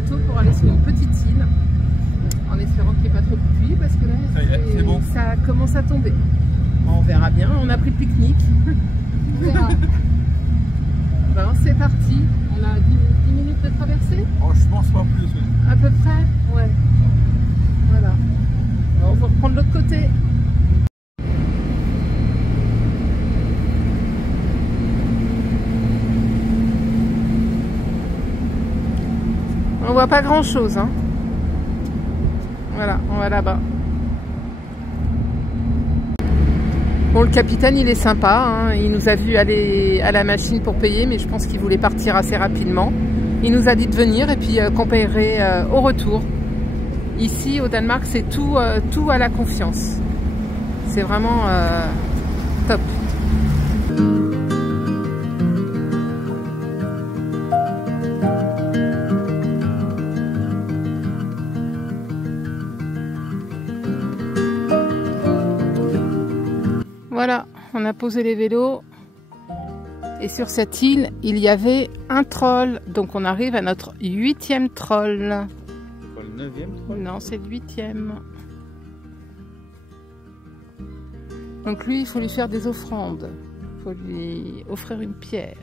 bateau pour aller sur une petite île, en espérant qu'il n'y ait pas trop de pluie, parce que là, bon. Ça commence à tomber. Bon, on verra bien, on a pris le pique-nique. On verra. Bon, c'est parti. On a 10 minutes de traversée. Oh, je pense pas plus. Oui. À peu près, ouais. Voilà. Bon, on va reprendre l'autre côté. On voit pas grand chose, hein. Voilà, on va là-bas. Bon, le capitaine, il est sympa, hein. Il nous a vu aller à la machine pour payer, mais je pense qu'il voulait partir assez rapidement. Il nous a dit de venir et puis qu'on paierait au retour. Ici, au Danemark, c'est tout à la confiance. C'est vraiment top. Voilà, on a posé les vélos et sur cette île, il y avait un troll. Donc on arrive à notre 8e troll. Pas le 9e troll? Non, c'est le 8e. Donc lui, il faut lui faire des offrandes. Il faut lui offrir une pierre.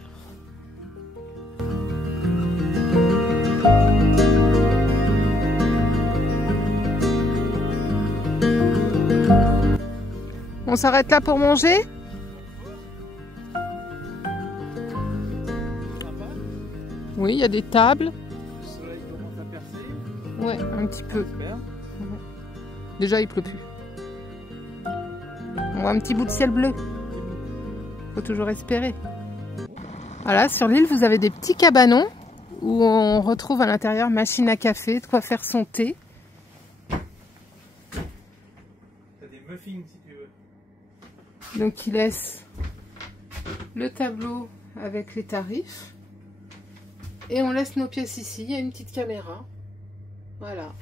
On s'arrête là pour manger? Oui, il y a des tables. Le soleil commence à percer. Ouais, un petit peu. J'espère. Déjà, il pleut plus. On voit un petit bout de ciel bleu. Faut toujours espérer. Voilà, sur l'île, vous avez des petits cabanons où on retrouve à l'intérieur machine à café, de quoi faire son thé. T'as des muffins si tu veux. Donc, il laisse le tableau avec les tarifs. Et on laisse nos pièces ici. Il y a une petite caméra. Voilà.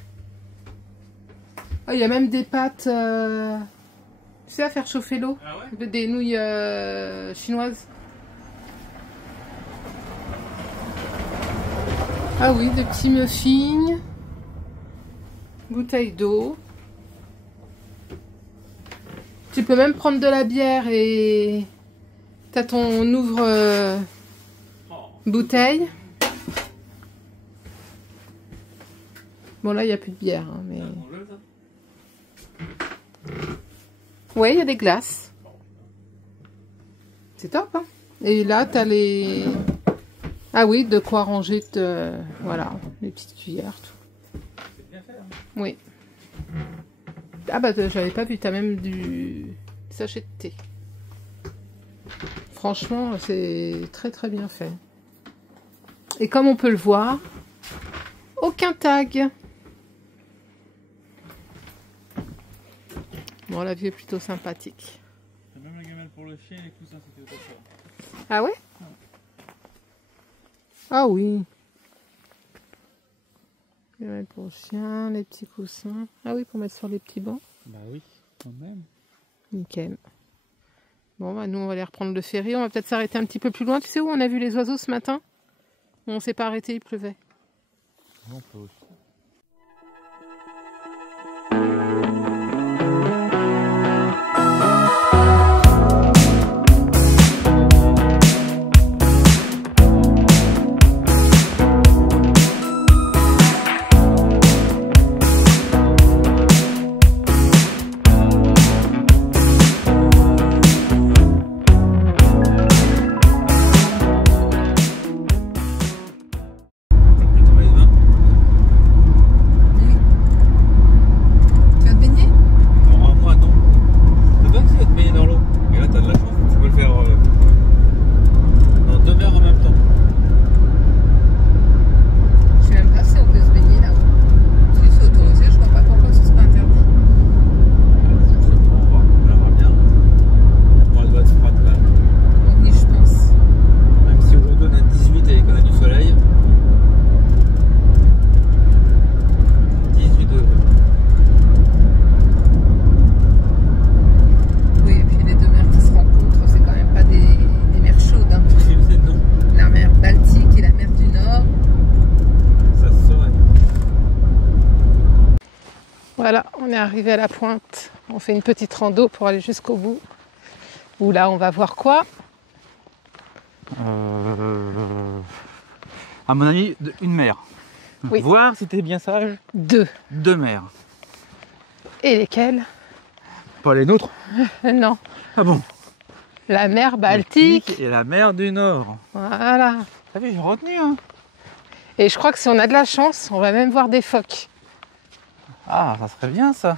Oh, il y a même des pâtes, tu sais, à faire chauffer l'eau. Ah ouais? Des nouilles chinoises. Ah oui, des petits muffins. Bouteille d'eau. Tu peux même prendre de la bière et t'as ton ouvre bouteille. Bon là il n'y a plus de bière, hein, mais... Ouais, il y a des glaces. C'est top, hein. Et là t'as les... Ah oui, de quoi ranger, voilà, les petites cuillères, tout. C'est bien fait, hein. Oui. Ah bah j'avais pas vu, t'as même du sachet de thé. Franchement, c'est très très bien fait. Et comme on peut le voir, aucun tag. Bon, la vue est plutôt sympathique. T'as même la gamelle pour le chien et tout ça, c'était autre chose. Ah ouais? Ah oui. Gamelle pour le chien, les petits coussins. Ah oui, pour mettre sur les petits bancs. Bah oui, quand même. Nickel. Bon, bah nous, on va aller reprendre le ferry. On va peut-être s'arrêter un petit peu plus loin. Tu sais où on a vu les oiseaux ce matin? On s'est pas arrêté, il pleuvait. On peut aussi. est arrivé à la pointe. On fait une petite rando pour aller jusqu'au bout. Où là, on va voir quoi? À mon avis, une mer. Oui. Voir si t'es bien sage. 2. 2 mers. Et lesquelles? Pas les nôtres? Non. Ah bon? La mer Baltique. Et la mer du Nord. Voilà. T'as vu, j'ai retenu, hein. Et je crois que si on a de la chance, on va même voir des phoques. Ah, ça serait bien ça.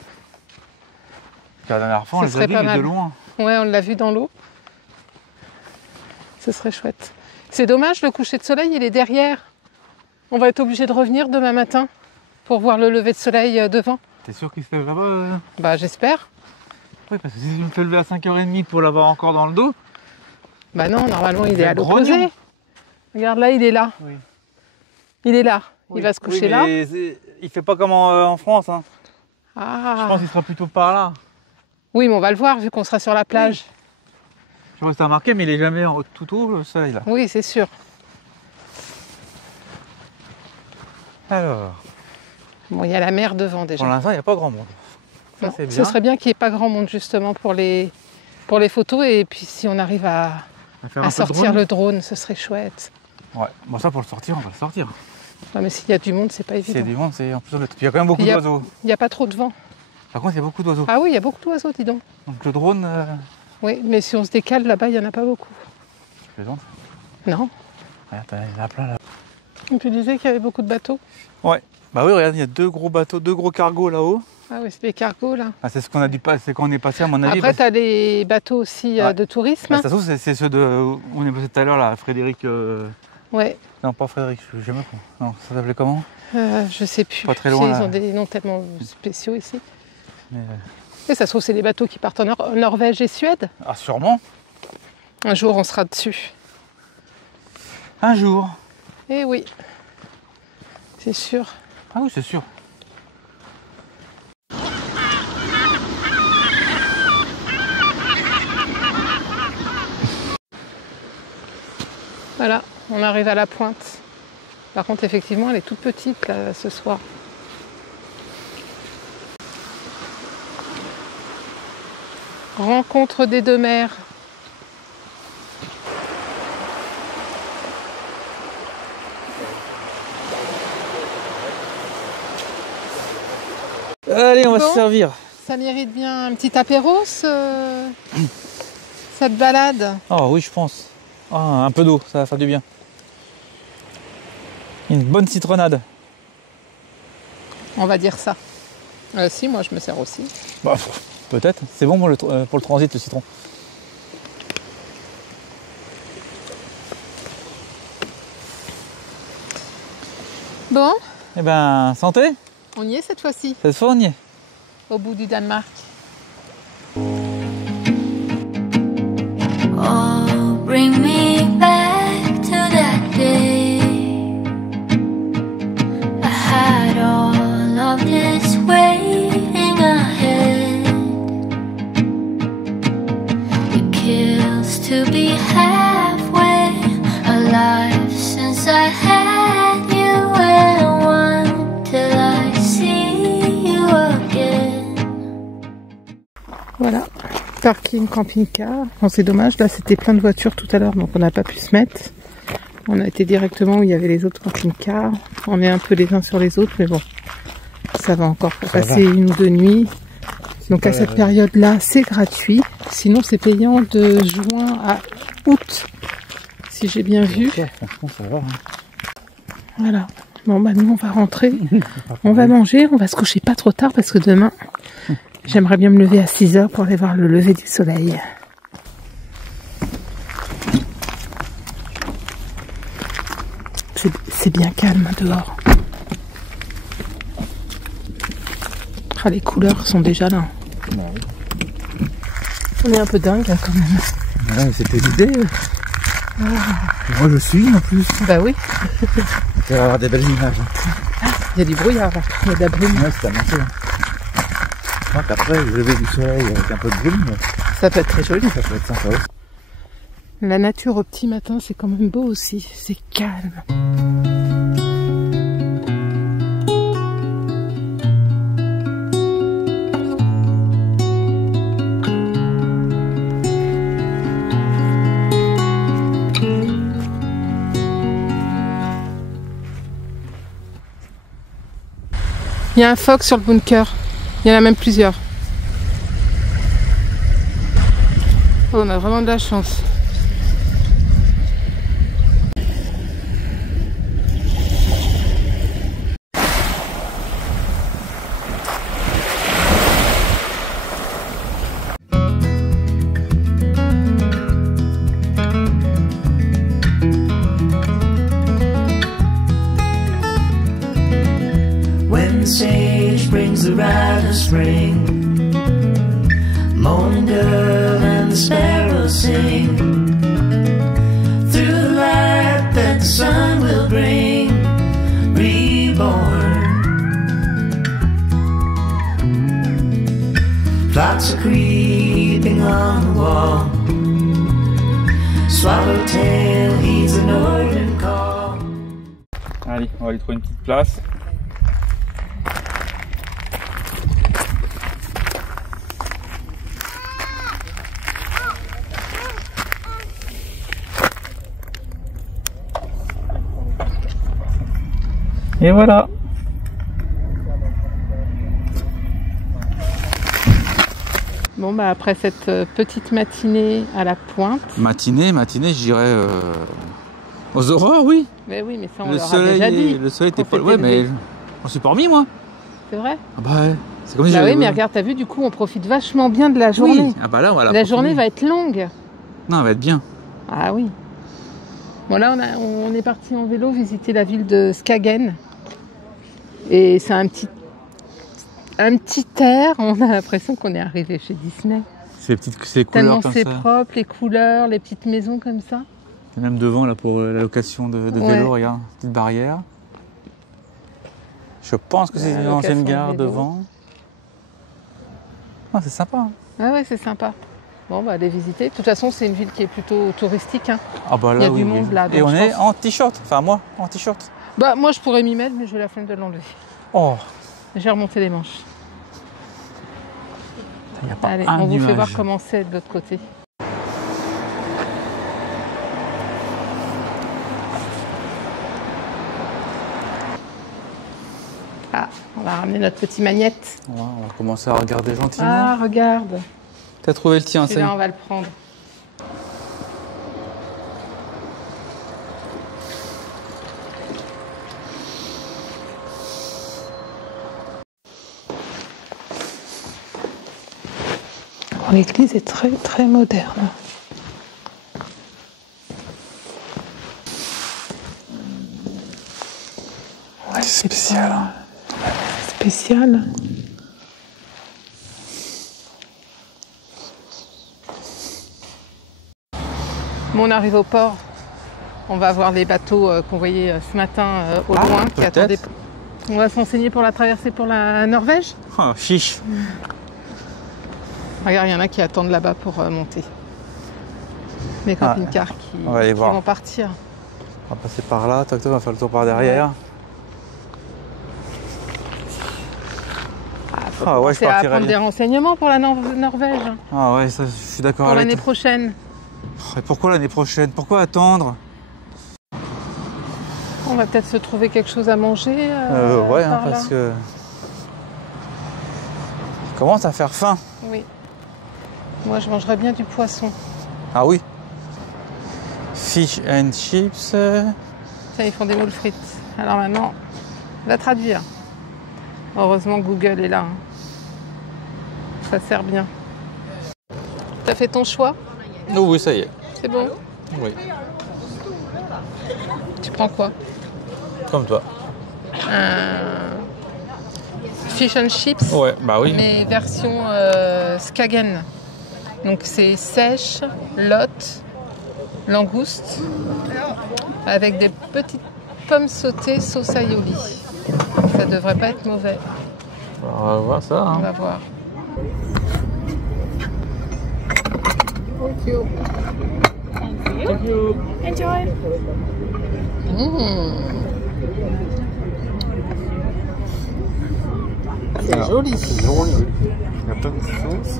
La dernière fois, on les a vus de loin. Ouais, on l'a vu dans l'eau. Ce serait chouette. C'est dommage, le coucher de soleil, il est derrière. On va être obligé de revenir demain matin pour voir le lever de soleil devant. T'es sûr qu'il se lève là-bas? Bah, j'espère. Oui, parce que si je me fais lever à 5h30 pour l'avoir encore dans le dos. Bah non, normalement, il est à l'opposé. Regarde là, il est là. Oui. Il est là. Oui. Il va se coucher là. Il fait pas comme en France. Hein. Ah. Je pense qu'il sera plutôt par là. Oui, mais on va le voir vu qu'on sera sur la plage. Oui. Je sais pas si t'as remarqué, mais il est jamais tout haut le soleil là. Oui, c'est sûr. Alors. Bon, il y a la mer devant déjà. Pour l'instant, il n'y a pas grand monde. Ça, Bon, c'est bien. ce serait bien qu'il n'y ait pas grand monde justement pour les photos. Et puis si on arrive à sortir le drone, ce serait chouette. Ouais, bon ça pour le sortir, on va le sortir. Ouais, mais s'il y a du monde, c'est pas évident. S'il y a du monde, c'est en plus il y a quand même beaucoup d'oiseaux. Il n'y a pas trop de vent. Par contre, il y a beaucoup d'oiseaux. Ah oui, il y a beaucoup d'oiseaux, dis donc. Donc le drone... Oui, mais si on se décale là-bas, il n'y en a pas beaucoup. Tu plaisantes? Non. Regarde, il y en a plein là. Et tu disais qu'il y avait beaucoup de bateaux? Ouais. Bah oui, regarde, il y a 2 gros bateaux, 2 gros cargos là-haut. Ah oui, c'est les cargos là. Ah, c'est ce qu'on a dû passer, c'est quand on est passé à mon avis. Après, tu as les bateaux aussi de tourisme. Bah, ça se trouve, c'est ceux de où on est passé tout à l'heure là, Frédéric. Ouais. Non, pas Frédéric, je sais même pas. Non, ça s'appelait comment? Je sais plus. Pas très loin. Ils ont des noms tellement spéciaux ici. Mais... Et ça se trouve, c'est des bateaux qui partent en Norvège et Suède. Ah, sûrement. Un jour, on sera dessus. Un jour. Eh oui. C'est sûr. Ah oui, c'est sûr. Voilà, on arrive à la pointe. Par contre, effectivement, elle est toute petite là, ce soir. Rencontre des 2 mers. Allez, on va Bon. se servir. Ça mérite bien un petit apéro, cette balade. Oh oui, je pense. Ah, un peu d'eau, ça va faire du bien. Une bonne citronnade. On va dire ça. Si, moi je me sers aussi. Bah, peut-être. C'est bon pour le transit, le citron. Bon, Eh ben, santé. on y est cette fois-ci, Cette fois, on y est. au bout du Danemark. Oh, bring me back to that day. I had all of this waiting ahead. It kills to be halfway alive since I had you and one till I see you again. Voilà, parking camping-car. Bon, c'est dommage, là c'était plein de voitures tout à l'heure, donc on n'a pas pu se mettre. On a été directement où il y avait les autres camping-cars. On est un peu les uns sur les autres, mais bon, ça va encore pour passer 1 ou 2 nuits. Donc à cette période-là, c'est gratuit. Sinon, c'est payant de juin à août, si j'ai bien vu. Franchement, ça va. Voilà. Bon, bah nous, on va rentrer. On va manger. On va se coucher pas trop tard parce que demain, j'aimerais bien me lever à 6h pour aller voir le lever du soleil. C'est bien calme dehors. Ah, les couleurs sont déjà là. On est un peu dingue là, quand même. Ouais, c'était l'idée. Moi, je suis en plus. Bah oui. Il va y avoir des belles images. Il y a du brouillard là. Il y a de la brume. Ouais, c'est annoncé. Donc après, le lever du soleil avec un peu de brume, Ça peut être très joli. ça peut être sympa aussi. La nature au petit matin, c'est quand même beau aussi. C'est calme. Il y a un phoque sur le bunker. Il y en a même plusieurs. Oh, on a vraiment de la chance. When the sage brings the rite of spring, morning dove and the sparrows sing, through the light that the sun will bring, reborn. Plots are creeping on the wall, swallowtail heeds the northern call. Allez, on va aller trouver une petite place. Et voilà. Bon bah après cette petite matinée à la pointe. Matinée, je dirais aux aurores, oui. Mais oui, mais ça on Le leur a déjà dit. le soleil était Qu'on pas. Ouais, s'était mais on s'est pas remis, moi. C'est vrai? Ah bah ouais. C'est comme si Bah j'avais- oui, mais regarde, t'as vu, du coup on profite vachement bien de la journée. Oui. Ah bah là, voilà. La journée va être longue. Non, elle va être bien. Ah oui. Bon là on est parti en vélo visiter la ville de Skagen. Et c'est un petit air, on a l'impression qu'on est arrivé chez Disney. Ces couleurs Tellement comme c'est ça. propre, les couleurs, les petites maisons comme ça. Et même devant, là, pour la location de Ouais. vélo, regarde, petite barrière. Je pense que c'est La une ancienne location de gare vélo. devant. Ah, c'est sympa. Hein. Ah ouais, c'est sympa. Bon, bah aller visiter. De toute façon, c'est une ville qui est plutôt touristique. Hein. Ah bah là, Il y a oui, du monde oui. là, Et donc on je est pense- en t-shirt. Enfin, moi, en t-shirt. Bah moi, je pourrais m'y mettre, mais j'ai la flemme de l'enlever. Oh, J'ai remonté les manches. il n'y a pas Allez, un on vous fait nuage. voir comment c'est de l'autre côté. Ah, on va ramener notre petit magnette. Ouais, on va commencer à regarder gentiment. Ah, regarde. T'as trouvé le tien, ça y est. Celui-là, on va le prendre. Oh, l'église est très très moderne. Ouais, c'est spécial, pas- hein. C'est spécial. Bon, on arrive au port. On va voir les bateaux qu'on voyait ce matin au Ah, loin. Qui peut-être. attendaient. On va s'enseigner pour la traversée pour la Norvège. Oh, chiche. Regarde, il y en a qui attendent là-bas pour monter. Les camping-cars on va aller qui voir. vont partir. On va passer par là, toc toc, on va faire le tour par derrière. Ah ouais, je C'est à partirai prendre des bien. renseignements pour la Norvège. Hein, Ah ouais, ça, je suis d'accord pour avec l'année toi. prochaine. Et pourquoi l'année prochaine? Pourquoi attendre? On va peut-être se trouver quelque chose à manger. Ouais, hein, par là. parce que... Je commence à faire faim. Oui. Moi, je mangerais bien du poisson. Ah oui. Fish and chips. Tiens, ils font des moules frites. Alors maintenant, on va traduire. Heureusement, Google est là. Hein. Ça sert bien. T'as fait ton choix? Oh oui, ça y est. C'est bon? Oui. Tu prends quoi? Comme toi. Fish and chips, Ouais, bah oui. mais version Skagen. Donc c'est sèche, lotte, langouste, avec des petites pommes sautées sauce aioli. Ça devrait pas être mauvais. On va voir ça. On Hein. va voir. Enjoy. C'est joli. Il y a plein de sauces.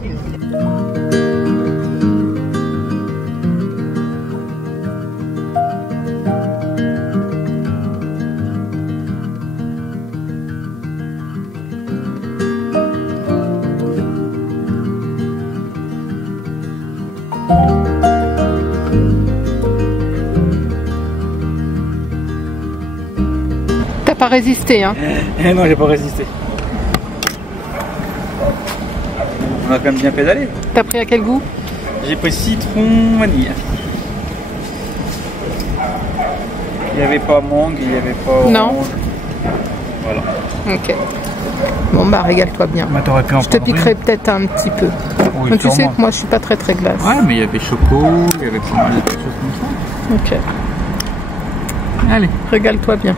pas résisté, hein. Eh non, j'ai pas résisté. On a quand même bien pédalé. T'as pris à quel goût? J'ai pris citron vanille. Il n'y avait pas mangue, il n'y avait pas orange. Non. Voilà. Ok. Bon bah régale-toi bien. Bah, t'aurais pu en Je te prendre piquerai une. peut-être un petit peu. Oui, Mais tu sais sûrement. que moi je suis pas très glace. Ouais, mais il y avait choco, il y avait pas mal de choses comme ça. Ok. Allez. Régale-toi bien.